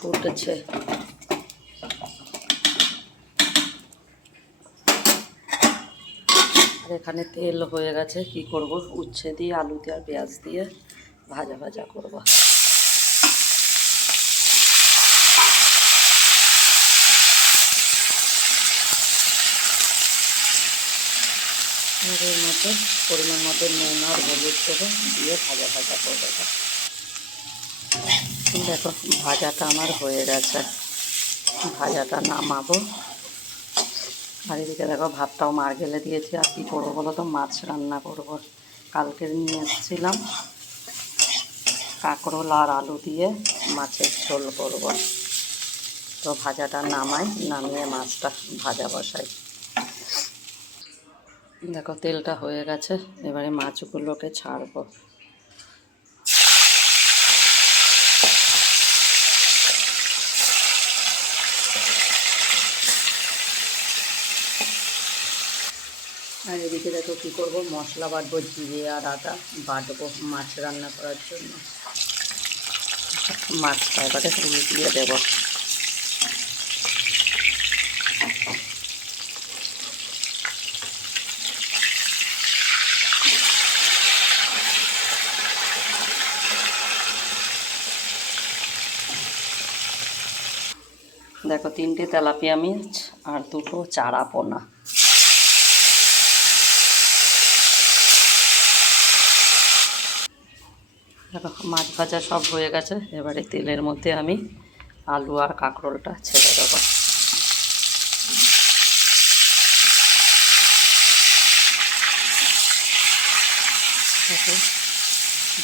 ফুটেছে। আর এখানে তেল হয়ে গেছে, কি করব? উচ্ছে দিয়ে, আলু দিয়ে আর পেঁয়াজ দিয়ে ভাজা ভাজা করব। মধ্যে পরিমাণ মতো নুন আর হলুদ দেবো, দিয়ে ভাজা ভাজা করব। দেখো, ভাজাটা আমার হয়ে গেছে। ভাজাটা নামাবো। আর এদিকে দেখো, ভাতটাও মার গেলে দিয়েছি। আর কী করব বলো তো? মাছ রান্না করব। কালকে নিয়ে এসেছিলাম কাঁকরোল আর আলু দিয়ে মাছের ঝোল করব। তো ভাজাটা নামাই, নামিয়ে মাছটা ভাজা বসাই। দেখো, তেলটা হয়ে গেছে। এবারে মাছগুলোকে ছাড়বো। আর এদিকে দেখো কী করব? মশলা বাটবো, জিরে আর আদা বাটবো মাছ রান্না করার জন্য। মাছটা এবারে দিয়ে দেবো। দেখো, তিনটে তেলাপিয়া মাছ আর দুটো চারা পোনা মাছ ভাজা সব হয়ে গেছে। এবারে তেলের মধ্যে আমি আলু আর কাঁকরোলটা ছেড়ে দেবো।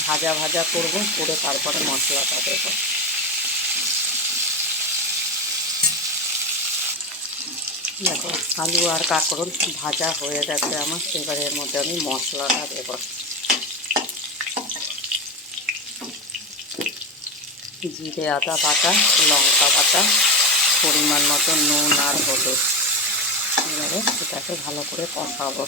ভাজা ভাজা করব, করে তারপরে মশলাটা দেবো। দেখো, আলু আর কাঁকরোল ভাজা হয়ে গেছে আমার, এবারে এর মধ্যে আমি মশলাটা দেবো। জিরে আদা বাটা, লঙ্কা বাটা, পরিমাণ মতো নুন আর হলুদ। এবারে এটাকে ভালো করে কষাবো।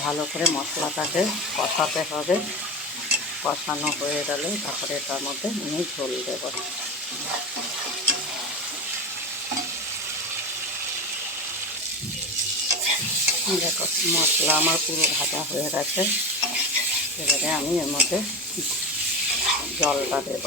ভালো করে মশলাটাকে কষাতে হবে। কষানো হয়ে গেলে তারপরে তার মধ্যে আমি ঝোল দেবো। দেখো, মশলা আমার পুরো ভাজা হয়ে গেছে। এবারে আমি এর মধ্যে জলটা দেব।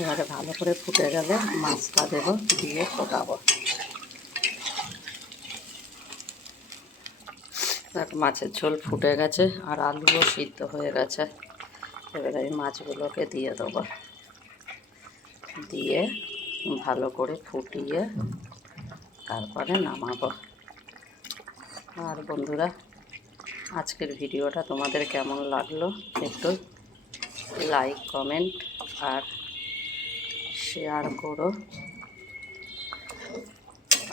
এবারে ভালো করে ফুটে গেলে মাছটা দেব, দিয়ে ফোটাবো। মাছের ঝোল ফুটে গেছে আর আলুও সিদ্ধ হয়ে গেছে। এবারে আমি মাছগুলোকে দিয়ে দেবো। দিয়ে ভালো করে ফুটিয়ে তারপরে নামাবো। আর বন্ধুরা, আজকের ভিডিওটা তোমাদের কেমন লাগল একটু লাইক কমেন্ট আর শেয়ার করো।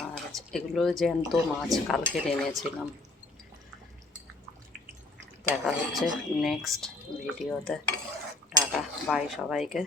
আর এগুলো জ্যান্ত মাছ কালকে এনেছিলাম। দেখা হচ্ছে নেক্সট ভিডিওতে। টাটা বাই সবাইকে।